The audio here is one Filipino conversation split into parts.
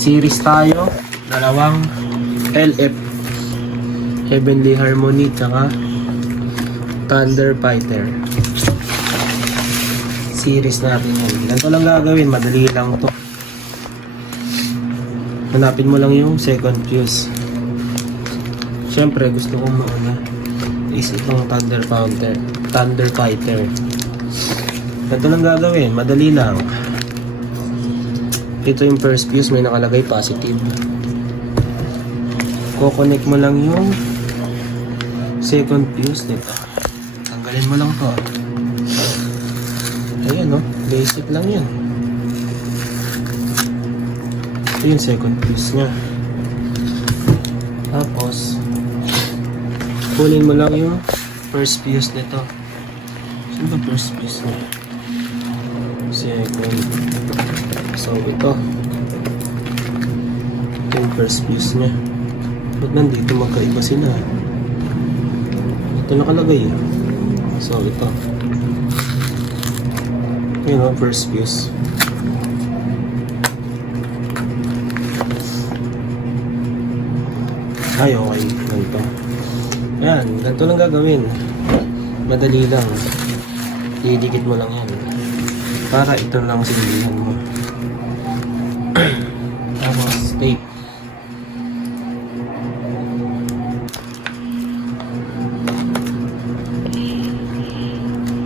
series tayo. Dalawang LF. Heavenly Harmony tsaka Thunder Fighter. Series natin yan. Ganito lang gagawin. Madali lang to. Hanapin mo lang yung second fuse. Siyempre gusto kong mauna is itong Thunder Fighter. Ganito lang gagawin. Madali lang. Ito yung first fuse. May nakalagay positive. Kukonek mo lang yung second fuse nito. Tanggalin mo lang to. Ayan o. Basic lang yan. Ito yung second fuse nya. Tapos kunin mo lang yung first fuse nito. Saan ba first fuse nya? Second. So ito yung first fuse nya. Ba't nandito magkaiba sila? Ito nakalagay. So ito. Yun ang first fuse. Ay, okay. Ganito. Yan. Ganito lang gagawin. Madali lang. Didikit mo lang yan. Para ito lang sindihan mo. Tapos, tape.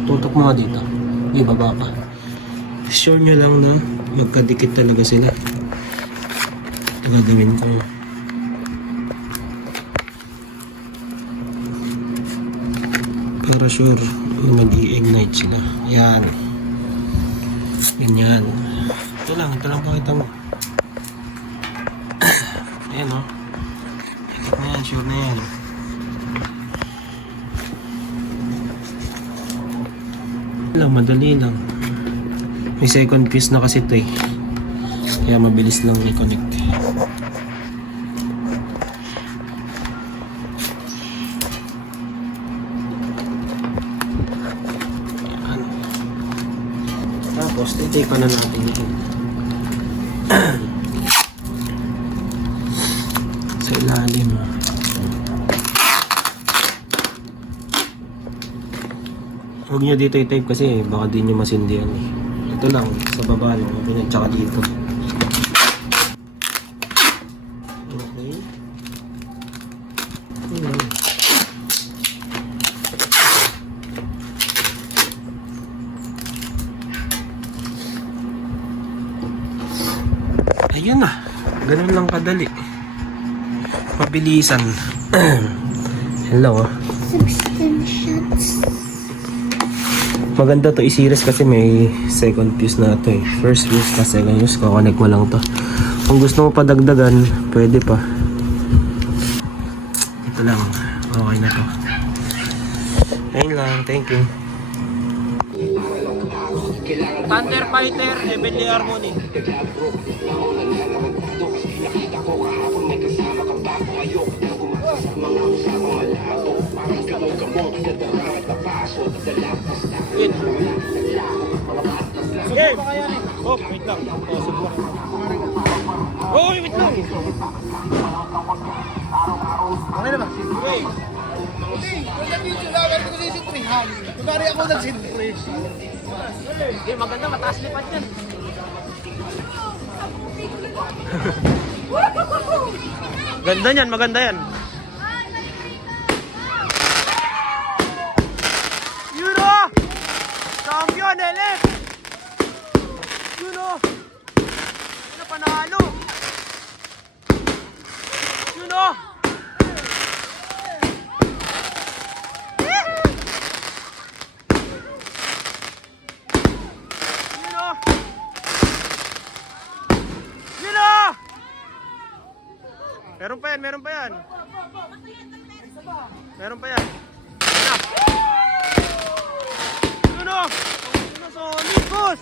Tutok mo nga dito. Ibaba pa. Sure nyo lang na magkadikit talaga sila. Ito gagawin ko. Para sure mag-i-ignite sila. Ayan. Ganyan. Ito lang pakita mo. Ayan o. Dikit na yan, sure na yan. Madali lang. May second fuse na kasi ito eh. Kaya mabilis lang i-connect. Ayan. Tapos titake na natin ito. Sa ilalim. Huwag nyo dito i-tape kasi baka di nyo masindihan eh. Ito lang, sa baba lang. Tsaka dito. Okay. Ayun na. Ganun lang kadali. Mabilisan. Hello. 16 shots. Maganda to i-series kasi may second fuse na to eh. First fuse pa, second fuse, kukonek mo lang to. Kung gusto mo pa dagdagan, pwede pa. Ito lang, okay na to. Ayun lang, thank you. Thunder Fighter, Heavenly Harmony. Wait. Sige. Oh, wait lang. Oh, wait lang. Okay na ba? Okay. Kunwari ako nagsintre. Hindi, maganda. Mataas lipat yan. Ganda yan, maganda yan. Yun o! Champion, LF! Yun o! Yun o, panalo! Yun o! Yun o! Yun o! Meron pa yan, meron pa yan. Meron pa yan. Yun o! Yun o, solid, boss!